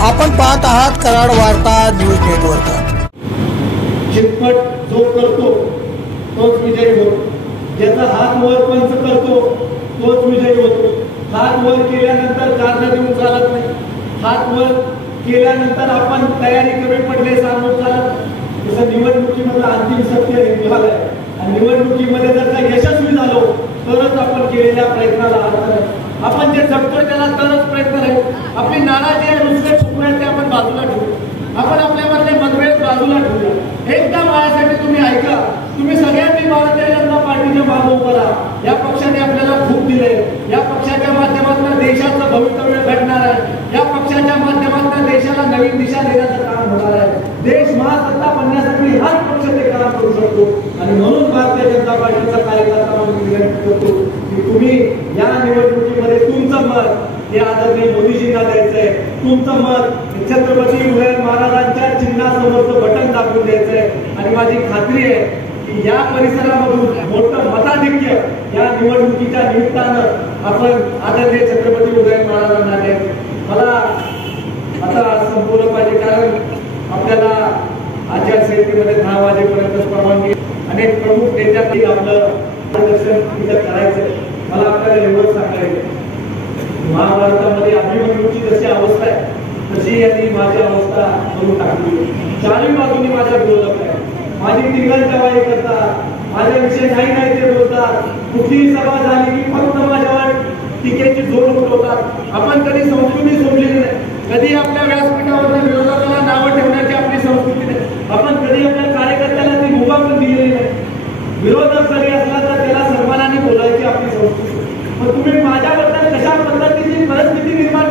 आपण पाहत आहात कराड वार्ता न्यूज नेटवर्क। चितपट जो करतो तोच विजयी होतो, ज्याचा हात वर पंच करतो तोच विजयी होतो। हात वर केल्यानंतर कारण देऊन चालत नाही, हात वर केल्यानंतर आपण तयारी कमी पडले सांगून चालत नाही। जसं निवडणुकीमधलं अंतिम सत्य हे झालंय आणि निवडणुकीमध्ये जर का यशस्वी झालो तरच आपण केलेल्या प्रयत्नाला अर्थ आहे। आपण जे जगतोय त्याला तरच प्रयत्न आहे। आपली नाराजी आहे, दुसरे चुकवे ते आपण बाजूला ठेवू, आपण आपल्यामधले मतभेद बाजूला ठेवूया। एकदा माझ्यासाठी तुम्ही ऐका, तुम्ही सगळ्यांनी भारतीय जनता पार्टीच्या मागे उभं राहा। या पक्षाने आपल्याला खूप दिले, या पक्षाच्या माध्यमातून देशाचं भवितव्य घडणार आहे, या पक्षाच्या माध्यमातून देशाला नवीन दिशा देण्याचं काम होणार आहे। देश महासत्ता बनण्यासाठी हाच पक्ष ते काम करू शकतो आणि म्हणून भारतीय जनता पार्टीचा कार्यकर्ता म्हणून विनंती करतो की तुम्ही या निवडणुकीमध्ये तुमचं मत हे आदरणीय मोदीजींना द्यायचंय। तुमचं मत छत्रपती उदयन महाराजांच्या चिन्हासमोरचं बटन दाबून द्यायचंय आणि माझी खात्री आहे की या परिसरामधून मोठं मताधिक्य या निवडणुकीच्या निमित्तानं आपण आदरणीय छत्रपती उदयन महाराजांना द्यायचं। मला आता संपवलं पाहिजे, कारण आपल्याला आचारसंहितेमध्ये 10 वाजेपर्यंत परवानगी, अनेक प्रमुख नेत्यांनी आपलं मार्गदर्शन इथं करायचं। मला आपल्याला एवढं सांगायचं, महाभारतामध्ये अभिमन्यूची जशी अवस्था आहे तशी यांनी माझी अवस्था करून टाकली। चारही बाजूनी माझ्या विरोधक आहे, माझी टिंगल जवाई करतात, माझ्याविषयी नाही ते बोलतात, कुठलीही सभा झाली की फक्त माझ्यावर टीकेची जोड उठवतात। आपण कधी संस्कृती सोडलेली नाही, कधी आपल्या व्यासपीठावर विरोधकाला नावं ठेवण्याची आपली संस्कृती नाही, आपण कधी आपल्या कार्यकर्त्याला ती मुभा पण दिलेली नाही। विरोधक जरी असला तर त्याला सन्मानाने बोलायची आपली संस्कृती। मग तुम्ही माझ्याबद्दल कशा पद्धतीची परिस्थिती निर्माण